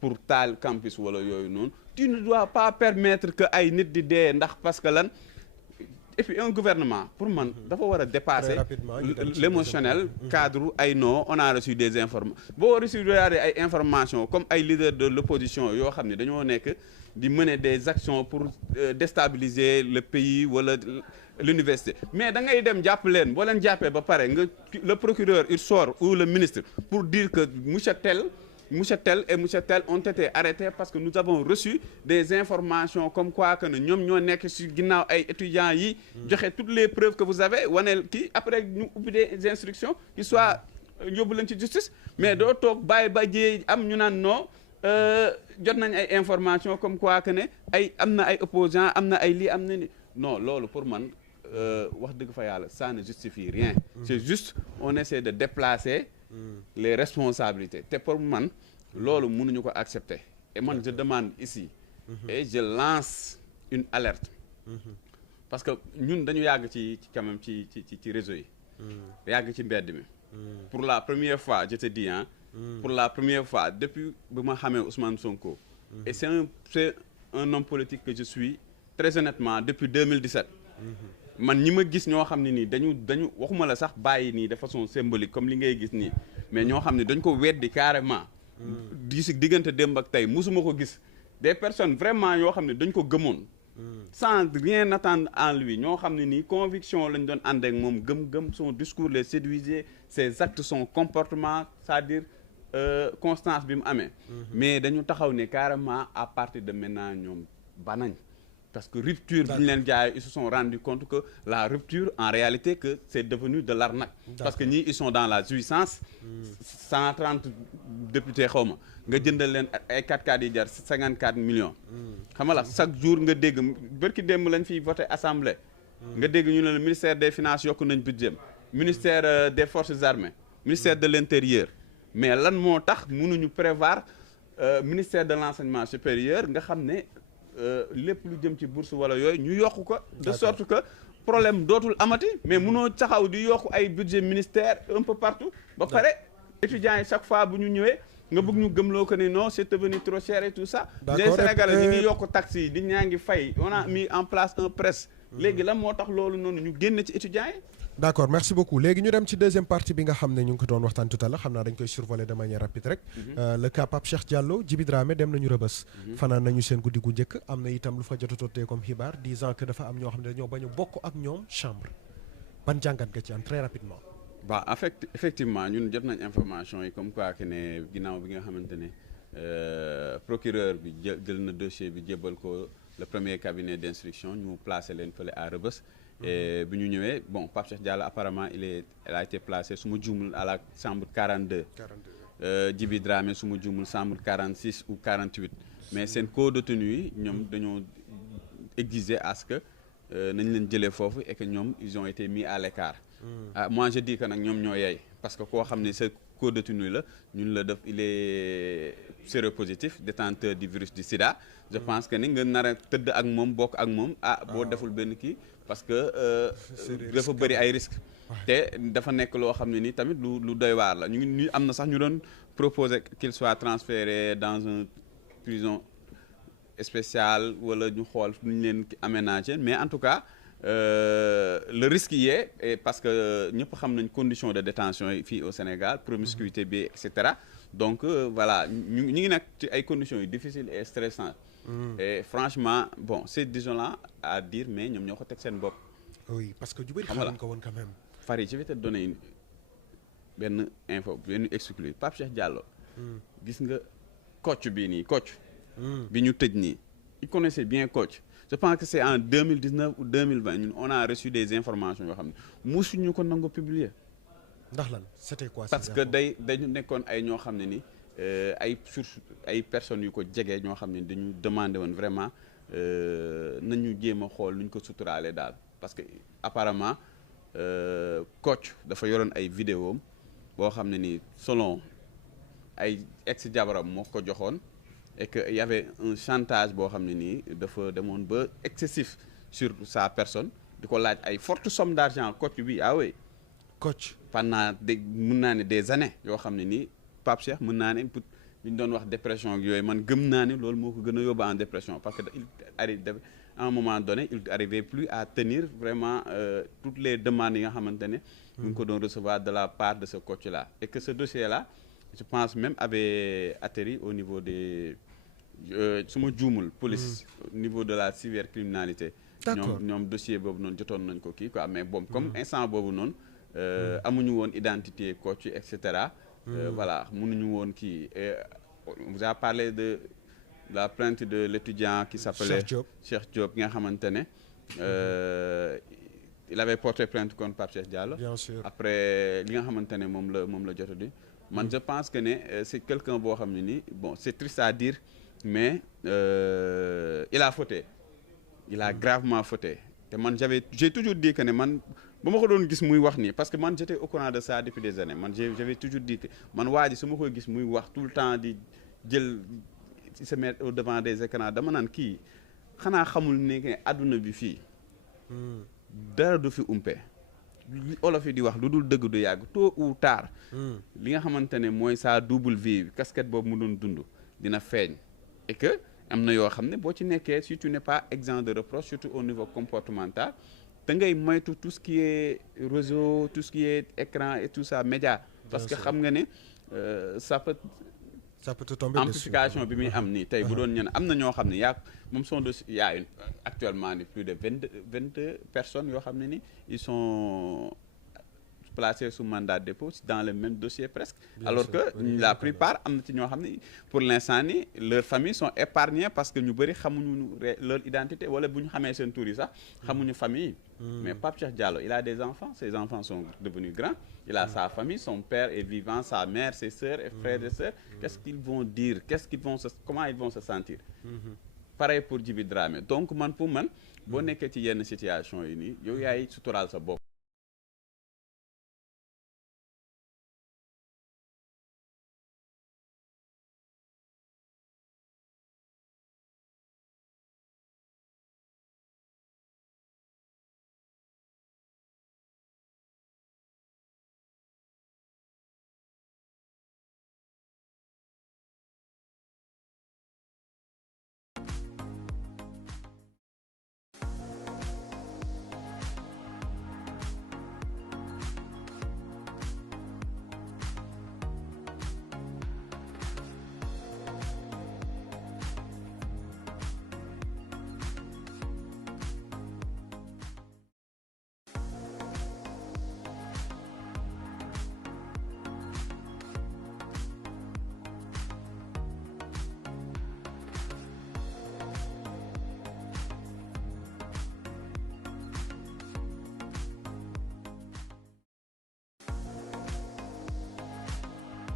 pour taal campus wala yooyu noonu tu ne dois pas permettre que ay nit di dee ndax parce que lan et puis un gouvernement pour man dafa war a dépasser l'émotionnel cadre ay non on a reçu des informations boo reçu ay informations comme ay leaders de l'opposition yoo xam ne dañoo nekk di mener des actions pour déstabiliser le pays wala l'université mais da ngay dem jàpp leen boo leen jàppee ba pare nga le procureur il sort ou le ministre pour dire que monsieur tel et monsieur tel ont été arrêtés parce que nous avons reçu des informations comme quoi que ne ñoom ñoo nekk ci ginnaaw ay étudiants yi joxe toutes les preuves que vous avez waneel kii après ñu ubbi des instructions qui soit yóbbu leen ci justice mais doo toog bàyyi ba jee am ñu naan non jot nañ ay informations comme quoi que ne ay am na ay opposants am na ay lii am na ni non loolu pour man wax dëgg fa yàlla ça ne justifie rien c'est juste on essaie de déplacer les responsabilités te pour man loolu mënuñu ko accepter et man je demande ici et je lance une alerte parce que ñun dañu yàgg ci quand même ci réseau yi yàgg ci mbedd mi pour la première fois je te dis pour la première fois depuis bi ma xamee Ousmane Sonko et c'est un homme politique que je suis très honnêtement depuis 2017 man ñi ma gis ñoo xam ne nii dañu waxuma la sax bàyyi nii de façon symbolique comme li ngay gis nii mais ñoo xam ne dañ ko weddi carrément di si diggante démb ak tey musuma ko gis des personnes vraiment yoo xam ne dañ ko gëmoon sans rien attendre en lui ñoo xam ne nii conviction lañ doon ànd ak moom gëm son discours les séduisait ses actes son comportement c'est-à-dire constance bi mu amee mais dañu taxaw ne carrément à partir de maintenant ñoom banañ parce que rupture bi ñu leen jaay ils se sont rendu compte que la rupture en réalité que c'est devenu de l'arnaque parce que ñii ils sont dans la jouissance 130 députés xaw ma nga jëndal leen ay 4x4 yi jar 54 millions xam nga la chaque jour nga dégg bërki démb lañ fiy voté assemblée nga dégg ñu ne le ministère des finances yokk nañ budget ministère des forces armées ministère de l'intérieur mais lan moo tax mënuñu prévoir ministère de l'enseignement supérieur nga xam ne lépp lu jëm ci bourse wala yooyu ñu yokk ko de sorte que problème dootul amati mais mënoo taxaw di yokk ay budget ministère un peu partout ba pare étudiants yi chaque fois bu ñu ñëwee nga bëgg ñu gëmloo ko ne non c'est devenu trop cher et tout ça les Sénégalais ñi ngi yokk taxes yi di ñaa ngi fay on a mis en place un presse léegi lan moo tax loolu noonu ñu génn ci étudiants yi d'accord merci beaucoup léegi ñu dem ci deuxième partie bi nga xam ne ñu ngi ko doon waxtaan tout à l'heure xam naa dañ koy survoler de manière rapide rek le cas Pape Cheikh Diallo Djiby Dramé dem nañu Rebeuss fanaan nañu seen guddi gu njëkk am na itam lu fa jot a tottee comme xibaar disant que dafa am ñoo xam ne dañoo bañ a bokk ak ñoom chambre ban jàngat nga ci am très rapidement bah effectivement ñun jot nañ information yi comme quoi que ne ginnaaw bi nga xamante ne procureur bi jël na dossier bi jébbal ko le premier cabinet d'instruction ñu placé leen fële à Rebeuss et bi ñu ñëwee bon Pape Cheikh Diallo apparemment elle a été placé su ma juumul à la chambre 42 Djiby Dramé su ma juumul chambre 46 ou 48 mais seen co-détenu yi ñoom dañoo exiger à ce que nañ leen jëlee foofu et que ñoom ils ont été mis à l'écart moi je dis que nag ñoom ñoo yey parce que koo xam ne sa co-détenu la ñun la def il est séropositif détenteur du virus du sida je pense que ni nga nar a tëdd ak moom bokk ak moom boo deful benn kii parce que dafa bëri ay risques te dafa nekk loo xam ne ni tamit lu doy waar la ñu am na sax ñu doon proposer qu'il soit transféré dans une prison spéciale wala ñu xool nu ñu leen aménager mais en tout cas le risque y est et parce que ñëpp xam nañ conditions de détention yi fii au Sénégal promiscuité bi et cetera donc voilà ñu ngi nag ci ay conditions yu difficiles et stressantes et franchement bon c'est désolant à dire mais ñoom ñoo ko teg seen bopp. oui parce que ju bëri xam ko woon quand même. Farid je vais te donner benn info benn exclu Pape Cheikh Diallo. gis nga coach bii nii coach. bi ñu tëj nii. il connaissait bien coach. je pense que c'est en 2019 ou 2020 ñun on a reçu des informations yoo xam ne mosuñu ko nangu publier. ndax lan c'était quoi. parce que dañu nekkoon ay ñoo xam ne ni ay sources ay personnes yu ko jege ñoo xam ne dañu demandé woon vraiment nañu jéem a xool nuñ ko suturaale daal parce que apparemment coach dafa yoroon ay vidéos boo xam ne ni selon ay ex jabaram moo ko joxoon et que y avait un chantage boo xam ne nii dafa demoon ba excessif sur sa personne di ko laaj ay fortes sommes d'argent coach bi oui coach pendant mën naa ne des années yoo xam ne nii Pape Cheikh mën naa ne li ñu doon wax dépression ak yooyu man gëm naa ne loolu moo ko gën a yóbbu en dépression parce que il arrive à un moment donné il n'arrivait plus à tenir vraiment toutes les demandes yi nga xamante ne ñu ngi ko doon recevoir de la part de ce coach là et que ce dossier là je pense même avait atterri au niveau des su ma juumul police au niveau de la cybercriminalité ñoom dossier boobu noonu jotoon nañ ko kii quoi mais bon comme instant boobu noonu amuñu woon identité coach et cetera voilà mënuñu woon kii on vous a parlé de la plainte de l'étudiant qui s'appelait Cheikh Diop nga xamante ne il avait porté plainte contre Pape Cheikh Diallo. Bien sûr. Après li nga xamante ne moom la jot di man je pense que ne c'est quelqu'un boo xam ne nii bon c'est triste à dire mais il a fauté il a gravement fauté te man j'ai toujours dit que ne man ba ma ko doon gis muy wax nii parce que man j'étais au courant de ça depuis des années man j'avais toujours dit que man waa ji su ma koy gis muy wax tout le temps di jël se mettre au devant des écrans dama naan kii xanaa xamul ne que adduna bi fii dara du fi umpe li olof yi di wax lu dul dëgg du yàgg tôt ou tard li nga xamante ne mooy sa double vie casquette boobu mu doon dund dina feeñ et que am na yoo xam ne boo ci nekkee si tu n'es pas exempt de reproche surtout au niveau comportemental da ngay moytu tout ce qui est réseau tout ce qui est écran et tout ça média parce que xam nga ne ça peut te tomber amplification bi muy am nii tey bu doon ñen am na ñoo xam ne yaa moom son dossier y a actuellement ni plus de 22 personnes yoo xam ne ni ils sont placés sous mandat de dépôt dans le même dossier presque alors que la plupart am na ci ñoo xam ne pour l'instant ni leurs familles sont épargnées parce que ñu bëri xamuñu leur identité wala bu ñu xamee seen tur yi sax xamuñu famille mais Pape Cheikh Diallo il a des enfants ses enfants sont devenus grands il a sa famille son père est vivant sa mère ses sœurs et frères et sœurs qu'est-ce qu'ils vont dire comment ils vont se sentir pareil pour Djiby Dramé donc man pour man boo nekkee ci yenn situation yi nii yow yaay suturaal sa bopp